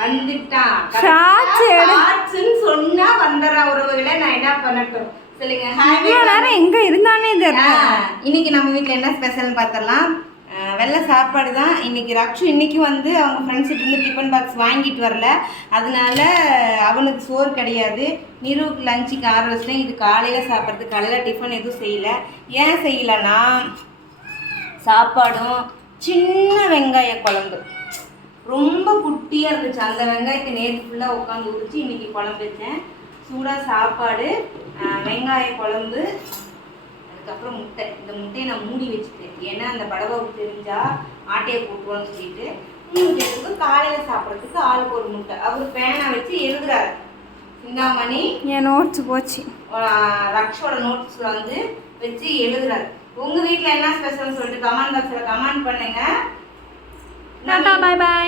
வந்துட்டான். ஷார்ட்ஸ்னு சொன்னா வந்தறா உறவுகளை நான் என்ன பண்ணட்டும் சொல்லுங்க. நேரம் எங்க இருந்தானே தெரியல. இன்னைக்கு நம்ம வீட்டில் என்ன ஸ்பெஷல்னு பார்த்தலாம். வெள்ளை சாப்பாடு தான் இன்னைக்கு. ரக்ஷு இன்னைக்கு வந்து அவங்க ஃப்ரெண்ட்ஸ்கிட்ட இருந்து டிஃபன் பாக்ஸ் வாங்கிட்டு வரல, அதனால அவனுக்கு சோறு கிடையாது. நிறுவுக்கு லஞ்சுக்கு ஆற வச்சுட்டேன். இது காலையில் சாப்பிட்றதுக்கு காலையில் டிஃபன் எதுவும் செய்யலை. ஏன் செய்யலைன்னா சாப்பாடும் சின்ன வெங்காய குழம்பு ரொம்ப குட்டியாக இருந்துச்சு. அந்த வெங்காயத்தை நேற்று ஃபுல்லாக உட்காந்து உரிச்சு இன்றைக்கி குழம்பு வச்சேன். சூடாக சாப்பாடு, வெங்காய குழம்பு, அதுக்கப்புறம் முட்டை. இந்த முட்டையை நான் மூடி வச்சுட்டேன், ஏன்னா அந்த படவாவுக்கு தெரிஞ்சால் ஆட்டையை போட்டுருவோன்னு சொல்லிட்டு மூடி வச்சதுக்கு காலையில் சாப்பிட்றதுக்கு ஆளுக்கு ஒரு முட்டை. அவர் பேனை வச்சு எழுதுறாரு. சிந்தாமணி என் நோட்ஸ் போச்சு. ரக்ஷோட நோட்ஸ் வந்து வச்சு எழுதுறாரு. உங்கள் வீட்டில் என்ன ஸ்பெஷல்னு சொல்லிட்டு கமெண்ட் பாக்ஸில் கமெண்ட் பண்ணுங்கள். பாய் பாய்.